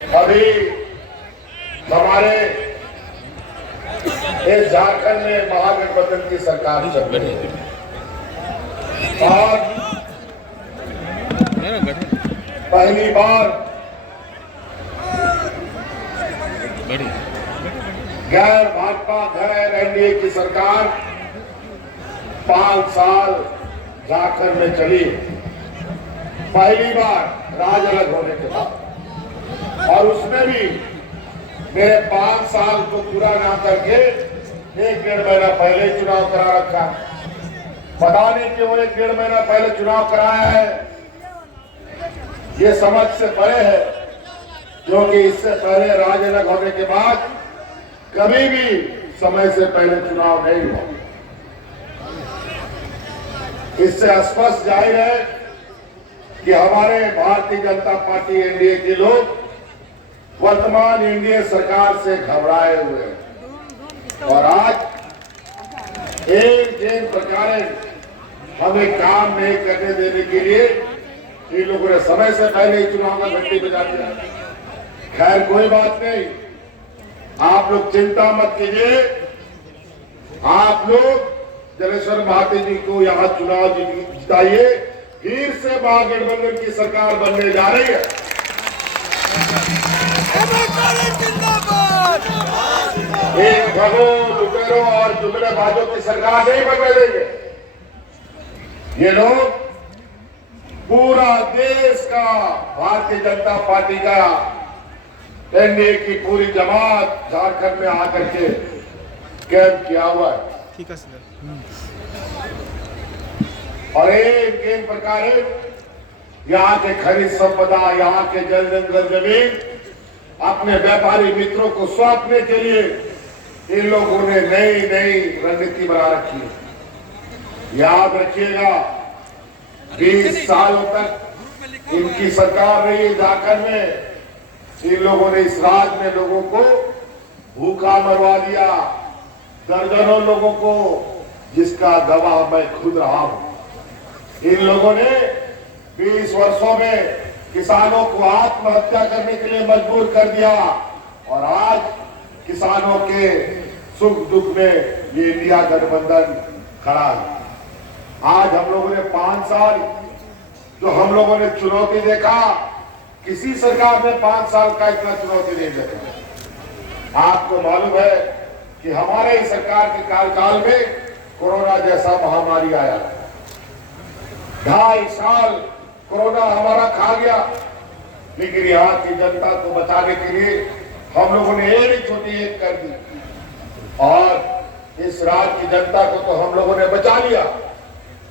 अभी हमारे इस झारखंड में महागठबंधन की सरकार चल रही है और पहली बार गैर भाजपा गैर एनडीए की सरकार 5 साल झारखंड में चली। पहली बार राज अलग होने के बाद, और उसमें भी मेरे 5 साल को पूरा ना करके 1-1.5 महीना पहले चुनाव करा रखा। पता नहीं क्यों 1-1.5 महीना पहले चुनाव कराया है, ये समझ से परे है, क्योंकि इससे पहले राज अलग होने के बाद कभी भी समय से पहले चुनाव नहीं हुआ। इससे स्पष्ट जाहिर है कि हमारे भारतीय जनता पार्टी एनडीए के लोग वर्तमान एनडीए सरकार से घबराए हुए हैं और आज एक प्रकार हमें काम नहीं करने देने के लिए इन लोगों ने समय से पहले ही चुनाव का घंटी बजा दिया। खैर कोई बात नहीं, आप लोग चिंता मत कीजिए। आप लोग जलेश्वर महातो जी को यहाँ चुनाव जिताइए, फिर से महागठबंधन की सरकार बनने जा रही है। एक ठगों, लुटेरों और जुमलेबाजों की सरकार नहीं बनने देंगे। ये लोग पूरा देश का भारतीय जनता पार्टी का एनडीए की पूरी जमात झारखंड में आकर के कैंप किया हुआ है। ठीक है सर। और एक प्रकार यहाँ के खनिज संपदा, यहाँ के जल जंगल जमीन अपने व्यापारी मित्रों को सौंपने के लिए इन लोगों ने नई रणनीति बना रखी है। याद रखिएगा, 20 सालों तक इनकी सरकार रही झारखंड में। इन लोगों ने इस राज्य में लोगों को भूखा मरवा दिया, दर्जनों लोगों को, जिसका गवाह मैं खुद रहा हूं। इन लोगों ने 20 वर्षों में किसानों को आत्महत्या करने के लिए मजबूर कर दिया और आज किसानों के सुख दुख में ये इंडिया गठबंधन खड़ा है। आज हम लोगों ने 5 साल जो हम लोगों ने चुनौती देखा, किसी सरकार ने 5 साल का इतना चुनौती नहीं देखा। आपको मालूम है कि हमारे ही सरकार के कार्यकाल में कोरोना जैसा महामारी आया, 2.5 साल कोरोना हमारा खा गया, लेकिन यहाँ की जनता को बचाने के लिए हम लोगों ने एक छोटी एक कर दी और इस राज्य की जनता को तो हम लोगों ने बचा लिया,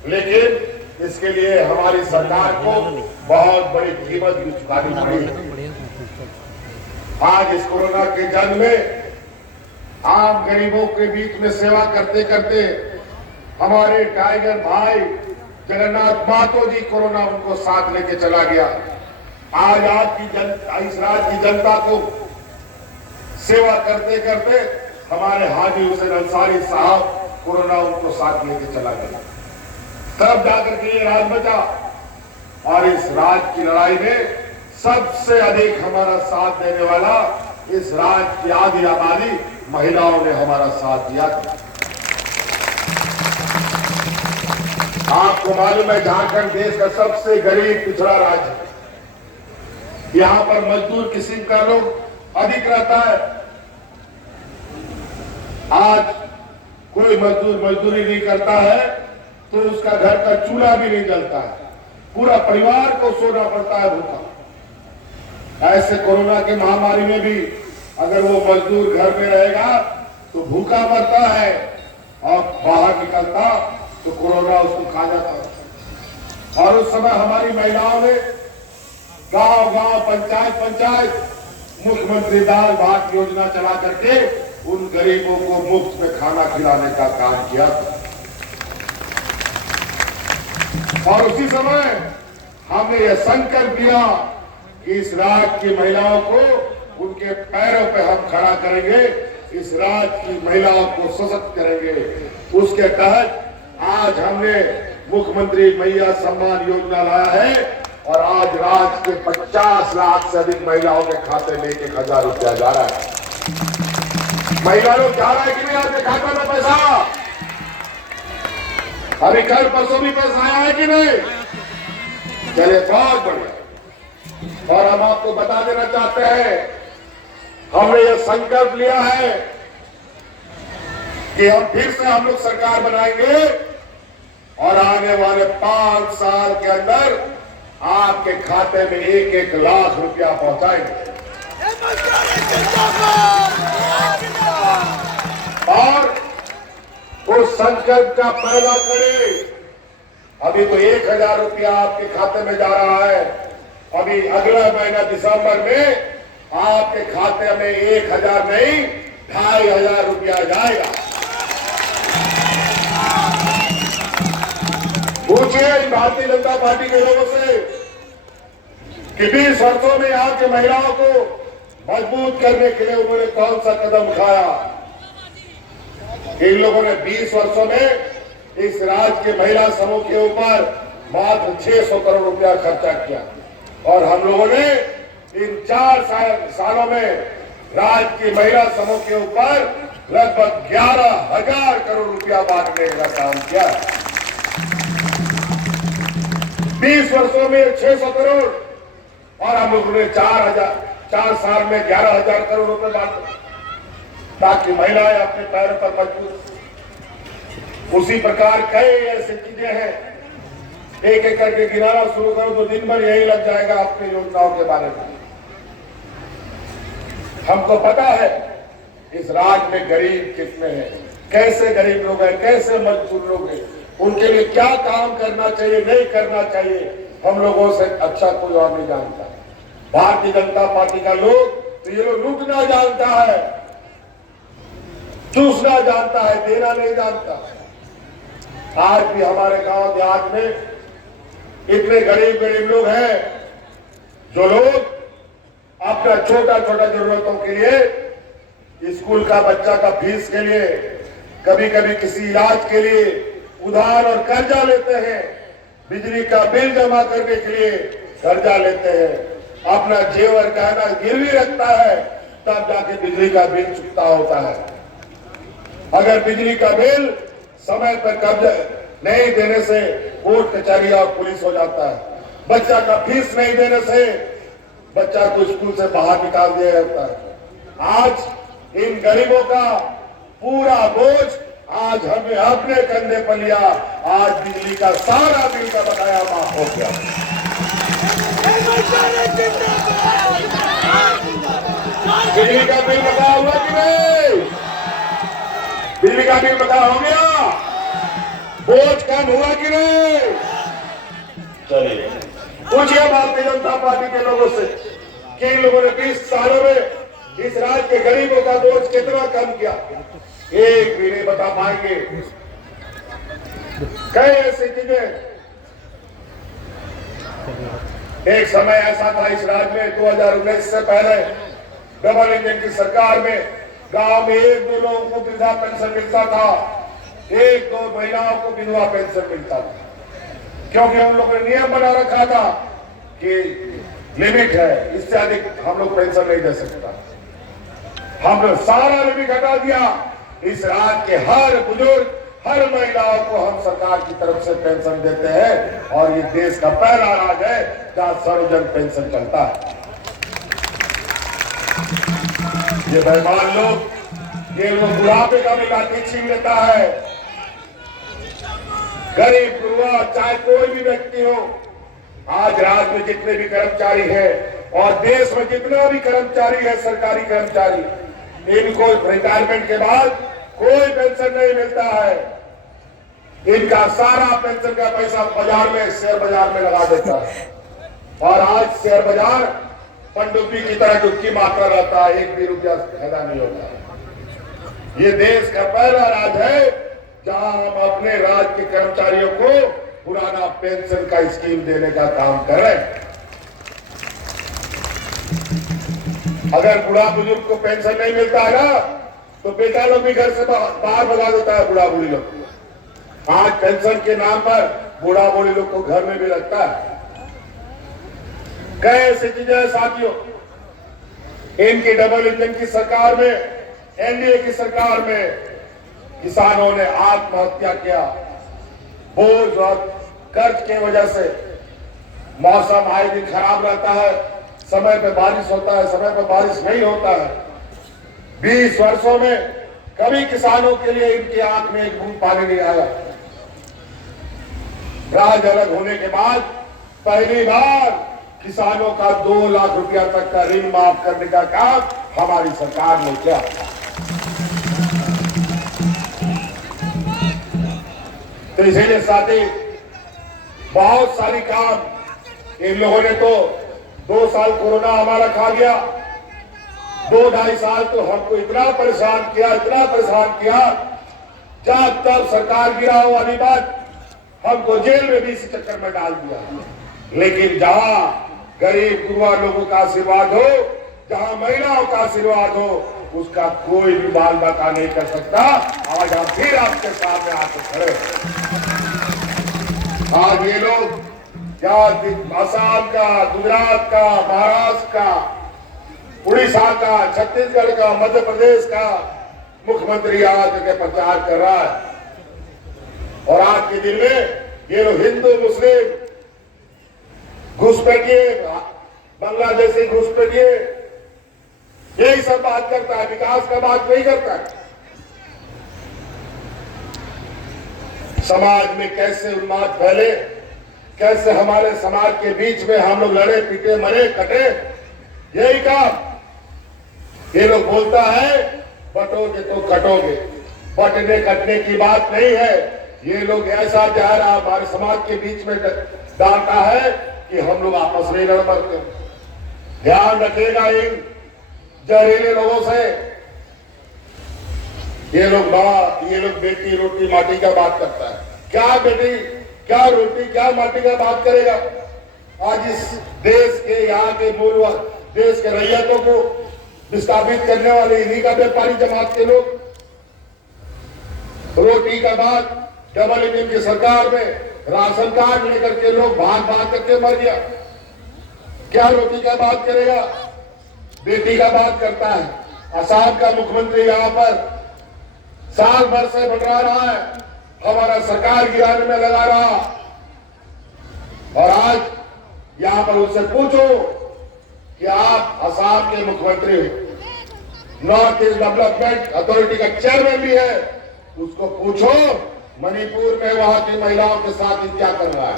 लेकिन इसके लिए हमारी सरकार को बहुत बड़ी कीमत भी चुकानी पड़ी। आज इस कोरोना के जंग में आम गरीबों के बीच में सेवा करते करते हमारे टाइगर भाई जगन्नाथ महतो जी कोरोना उनको साथ लेके चला गया। आज आपकी इस राज्य की जनता को सेवा करते करते हमारे हाजी हुसैन अंसारी साहब कोरोना उनको साथ लेके चला गया, तब जाकर के ये राज बचा। और इस राज की लड़ाई में सबसे अधिक हमारा साथ देने वाला इस राज्य की आधी आबादी महिलाओं ने हमारा साथ दिया था। आपको मालूम है झारखंड देश का सबसे गरीब पिछड़ा राज्य है। यहाँ पर मजदूर किस्म का लोग अधिक रहता है। आज कोई मजदूर मजदूरी नहीं करता है तो उसका घर का चूल्हा भी नहीं जलता है, पूरा परिवार को सोना पड़ता है भूखा। ऐसे कोरोना की महामारी में भी अगर वो मजदूर घर में रहेगा तो भूखा मरता है और बाहर निकलता तो कोरोना उसको खा जाता है। और उस समय हमारी महिलाओं ने गांव-गांव, पंचायत मुख्यमंत्री दाल भात योजना चला करके उन गरीबों को मुफ्त में खाना खिलाने का काम किया था। और उसी समय हमने यह संकल्प लिया कि इस राज्य की महिलाओं को उनके पैरों पे हम खड़ा करेंगे, इस राज्य की महिलाओं को सशक्त करेंगे। उसके तहत आज हमने मुख्यमंत्री मैया सम्मान योजना लाया है और आज राज्य के 50 लाख से अधिक महिलाओं के खाते में 1,000 रुपया जा रहा है। महिला लोग जा रहा है कि नहीं आपके खाते में पैसा? अभी कल परसों भी पैसा आया है कि नहीं? चलिए, बहुत बढ़िया। और हम आपको बता देना चाहते हैं, हमने ये संकल्प लिया है कि हम फिर से हम लोग सरकार बनाएंगे और आने वाले 5 साल के अंदर आपके खाते में 1-1 लाख रुपया पहुंचाएंगे। और उस संकल्प का पहला कड़ी, अभी तो 1,000 रुपया आपके खाते में जा रहा है। अभी अगला महीना दिसंबर में आपके खाते में 1,000 नहीं 2,500 रुपया जाएगा। पूछिए भारतीय जनता पार्टी के लोगों से कि 20 वर्षों में यहाँ की महिलाओं को मजबूत करने के लिए उन्होंने कौन सा कदम उठाया। इन लोगों ने 20 वर्षों में इस राज्य के महिला समूह के ऊपर मात्र 600 करोड़ रुपया खर्चा किया और हम लोगों ने इन 4 सालों में राज्य की महिला समूह के ऊपर लगभग 11,000 करोड़ रुपया बांटने का काम किया। 20 वर्षों में 600 करोड़ और हम लोगों ने 4 साल में 11,000 करोड़ रुपए बांटे ताकि महिलाएं अपने पैरों पर मजबूत। उसी प्रकार कई ऐसी चीजें हैं, एक एक करके गिनाना शुरू करो तो दिन भर यही लग जाएगा अपनी योजनाओं के बारे में। हमको पता है इस राज्य में गरीब कितने हैं, कैसे गरीब लोग हैं, कैसे मजदूर लोग हैं, उनके लिए क्या काम करना चाहिए, नहीं करना चाहिए, हम लोगों से अच्छा कोई और नहीं जानता। भारतीय जनता पार्टी का लोग तो ये लोग लूटना जानता है, चूसना जानता है, देना नहीं जानता। आज भी हमारे गांव देहात में इतने गरीब लोग हैं जो लोग अपना छोटा छोटा जरूरतों के लिए, स्कूल का बच्चा का फीस के लिए, कभी कभी किसी इलाज के लिए उधार और कर्जा लेते हैं, बिजली का बिल जमा करने के लिए कर्जा लेते हैं, अपना जेवर गहना गिरवी रखता है, तब जाके बिजली का बिल चुकता होता है। अगर बिजली का बिल समय पर कब्जा नहीं देने से कोर्ट कचहरी और पुलिस हो जाता है, बच्चा का फीस नहीं देने से बच्चा को स्कूल से बाहर निकाल दिया जाता है। आज इन गरीबों का पूरा बोझ आज हमने अपने कंधे पर लिया। आज बिजली का सारा बिल का बकाया माफ हो गया। बिजली का बिल बकाया हुआ कि नहीं? बिजली का बिल बकाया हो गया, बोझ कम हुआ कि नहीं? चलिए पूछिए भारतीय जनता पार्टी के लोगों से कि इन लोगों ने 20 सालों में इस राज्य के गरीबों का बोझ कितना कम किया। एक भी नहीं बता पाएंगे। कई ऐसी चीजें, एक समय ऐसा था इस राज्य में 2019 से पहले डबल इंजन की सरकार में गांव में 1-2 लोगों को वृद्धा पेंशन मिलता था, 1-2 महिलाओं को विधवा पेंशन मिलता था, क्योंकि हम लोगों ने नियम बना रखा था कि लिमिट है, इससे अधिक हम लोग पेंशन नहीं दे सकता। हमने सारा लिमिट हटा दिया। इस राज्य के हर बुजुर्ग, हर महिलाओं को हम सरकार की तरफ से पेंशन देते हैं और ये देश का पहला राज्य है जहां सर्वजन पेंशन चलता है। ये बेईमान लोग, ये लोग बुढ़ापे का भी लाठी छीन लेता है। गरीब गुरुआ चाहे कोई भी व्यक्ति हो, आज राज्य में जितने भी कर्मचारी हैं और देश में जितना भी कर्मचारी है, सरकारी कर्मचारी, इनको रिटायरमेंट के बाद कोई पेंशन नहीं मिलता है। इनका सारा पेंशन का पैसा बाजार में, शेयर बाजार में लगा देता है और आज शेयर बाजार पनडुब्बी की तरह डुबकी मारता रहता है, 1 भी रुपया फायदा नहीं होता। ये देश का पहला राज्य है जहां हम अपने राज्य के कर्मचारियों को पुराना पेंशन का स्कीम देने का काम कर रहे हैं। अगर बूढ़ा बुजुर्ग को पेंशन नहीं मिलता है ना, तो बेटा लोग भी घर से बाहर भगा देता है बूढ़ा बूढ़ी लोग को। आज पेंशन के नाम पर बूढ़ा बूढ़ी लोग को घर में भी रखता है। कैसी चीजें साथियों, इनकी डबल इंजन की सरकार में, एनडीए की सरकार में किसानों ने आत्महत्या किया। बोझ और कर्ज की वजह से मौसम आए दिन खराब रहता है, समय पे बारिश होता है, समय पे बारिश नहीं होता है। 20 वर्षों में कभी किसानों के लिए इनकी आंख में एक बूंद पानी नहीं आया। राज अलग होने के बाद पहली बार किसानों का 2 लाख रुपया तक का ऋण माफ करने का काम हमारी सरकार ने किया। तो इसीलिए साथी बहुत सारी काम इन लोगों ने तो 2 साल कोरोना हमारा खा गया, 2-2.5 साल तो हमको इतना परेशान किया, जब तब सरकार गिरा हो वाली बात हमको जेल में भी इसी चक्कर में डाल दिया। लेकिन जहां गरीब गुरुआ लोगों का आशीर्वाद हो, जहां महिलाओं का आशीर्वाद हो, उसका कोई भी बाल बाका नहीं कर सकता। आज हम फिर आपके सामने आके खड़े। आज ये लोग क्या असम का, गुजरात का, महाराष्ट्र का, उड़ीसा का, छत्तीसगढ़ का, मध्य प्रदेश का मुख्यमंत्री आज के प्रचार कर रहा है। और आज के दिन में ये लोग हिंदू मुस्लिम घुसपैठिए, बांग्लादेशी घुसपैठिए, यही सब बात करता है, विकास का बात नहीं करता है। समाज में कैसे उन्माद फैले, कैसे हमारे समाज के बीच में हम लोग लड़े पीटे मरे कटे, यही काम ये लोग बोलता है। बटोगे तो कटोगे, बटने कटने की बात नहीं है। ये लोग ऐसा जहर हमारे समाज के बीच में डालता है कि हम लोग आपस में लड़ मरते। ध्यान रखिएगा इन जहरीले लोगों से। ये लोग बेटी रोटी माटी का बात करता है। क्या बेटी, क्या रोटी, क्या माटी का बात करेगा? आज इस देश के, यहाँ के मूल देश के रैयतों को विस्थापित करने वाले इन्हीं का व्यापारी जमात के लोग। रोटी का बात, डबल इंजन की सरकार में राशन कार्ड लेकर के लोग भाग करके मर गया। क्या रोटी का बात करेगा? बेटी का बात करता है। असम का मुख्यमंत्री यहाँ पर साल भर से बटरा रहा है, हमारा सरकार गिराने में लगा रहा। और आज यहाँ पर उससे पूछो कि आप असम के मुख्यमंत्री, नॉर्थ ईस्ट डेवलपमेंट अथॉरिटी का चेयरमैन भी है, उसको पूछो मणिपुर में वहां की महिलाओं के साथ ही क्या कर रहा है।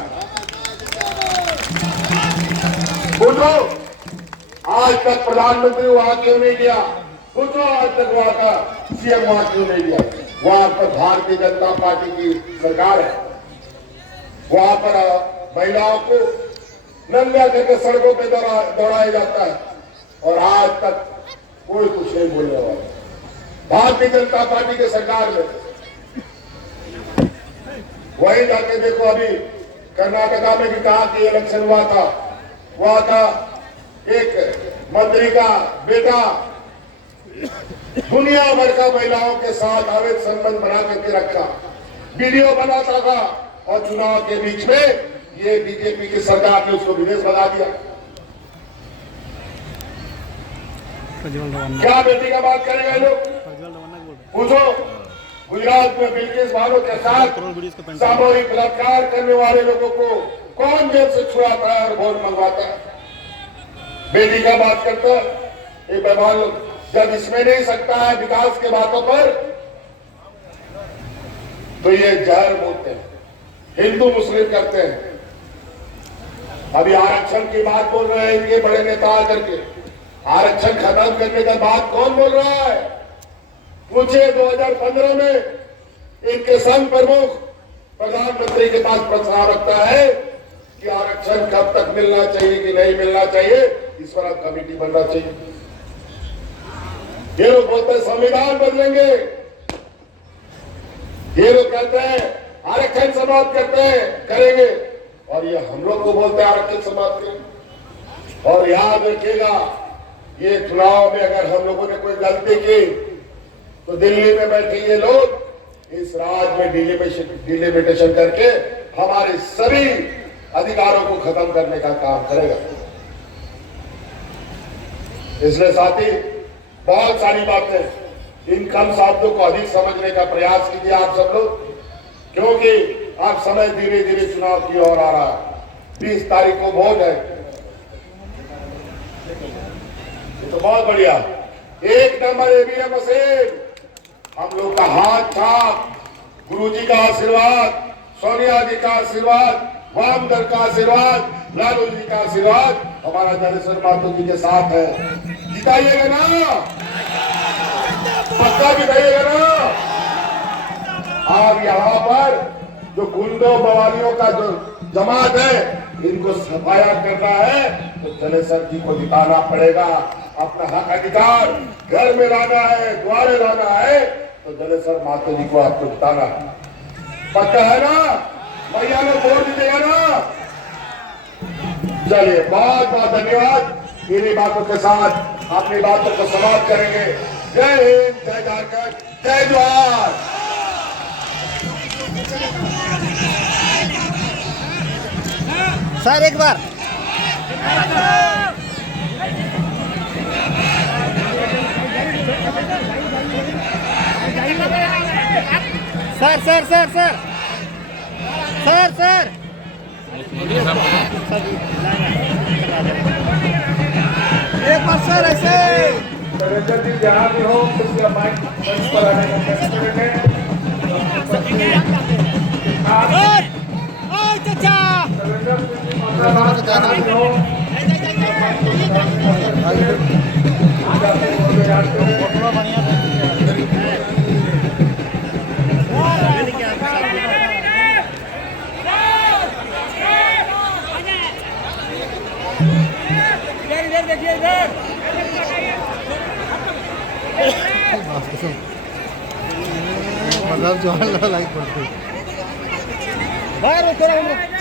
पूछो आज तक प्रधानमंत्री वहां क्यों नहीं गया, पूछो आज तक वहां का सीएम वहां क्यों नहीं गया। वहां पर भारतीय जनता पार्टी की सरकार है, वहां पर महिलाओं को नंगा करके सड़कों पे दौड़ाया जाता है और आज तक कोई कुछ नहीं बोलने वाला। भारतीय जनता पार्टी की सरकार में वही जाके देखो, अभी कर्नाटका में भी कहा कि इलेक्शन हुआ था, वहां का एक मंत्री का बेटा दुनिया भर का महिलाओं के साथ अवैध संबंध बना करके रखा, वीडियो बनाता था और चुनाव के बीच में ये बीजेपी की सरकार ने उसको विदेश भगा दिया। क्या बेटी का बात करेगा लोग? पूछो गुजरात में बिल्किस बानो के साथ सामूहिक बलात्कार करने वाले लोगों को कौन जेल से छुड़ाता है और वोट मंगवाता है? बेटी का बात करता है ये बेमान लोग। जब इसमें नहीं सकता है विकास के बातों पर, तो ये जहर बोलते हैं, हिंदू मुस्लिम करते हैं। अभी आरक्षण की बात बोल रहे हैं इनके बड़े नेता आकर के, आरक्षण खत्म करने का बात कौन बोल रहा है? पूछे 2015 में इनके संघ प्रमुख प्रधानमंत्री के पास प्रस्ताव रखता है कि आरक्षण कब तक मिलना चाहिए कि नहीं मिलना चाहिए, इस पर अब कमेटी बनना चाहिए। ये लोग बोलते हैं संविधान बदलेंगे, ये लोग कहते हैं आरक्षण समाप्त करते हैं करेंगे, और ये हम लोग को बोलते हैं आरक्षण समाप्त करें। और याद रखिएगा ये चुनाव में अगर हम लोगों ने कोई गलती की तो दिल्ली में बैठे ये लोग इस राज्य में डिलिमिटेशन करके हमारे सभी अधिकारों को खत्म करने का काम करेगा। इसलिए साथी बहुत सारी बातें इन कम शब्दों को अधिक समझने का प्रयास कीजिए आप सब लोग, क्योंकि अब समय धीरे धीरे चुनाव की ओर आ रहा है। 20 तारीख को वोट है, ये तो बहुत बढ़िया। 1 नंबर ईवीएम मशीन, हम लोग का हाथ छाप, गुरुजी का आशीर्वाद, सोनिया जी का आशीर्वाद, वाम दल का आशीर्वाद, लालू जी का आशीर्वाद हमारा जनेश्वर महतो जी के साथ है। जिताइएगा ना, पक्का जिताइएगा ना। अब यहाँ पर जो गुंडों बवालियों का जो जमात है, इनको सफाया करना है तो जनेश्वर जी को जिताना पड़ेगा। अपना हक अधिकार घर में लाना है, द्वारे लाना है तो जनेश्वर महतो जी को आपको जिताना है। पक्का है ना भैया, लोग वोट दीजिएगा ना। चलिए बहुत बहुत धन्यवाद। इन्हीं बातों के साथ अपनी बातों को समाप्त करेंगे। जय हिंद, जय झारखंड, जय जवाहर। सर एक बार sir sir sir sir sir sir एक बार सर ऐसे रंजन जी जहाँ भी हो कृपया माइक पर आने का प्रयास करेंगे। चाचा देखिए इधर मतलब जो लाइक करते हैं बाहर उतरो।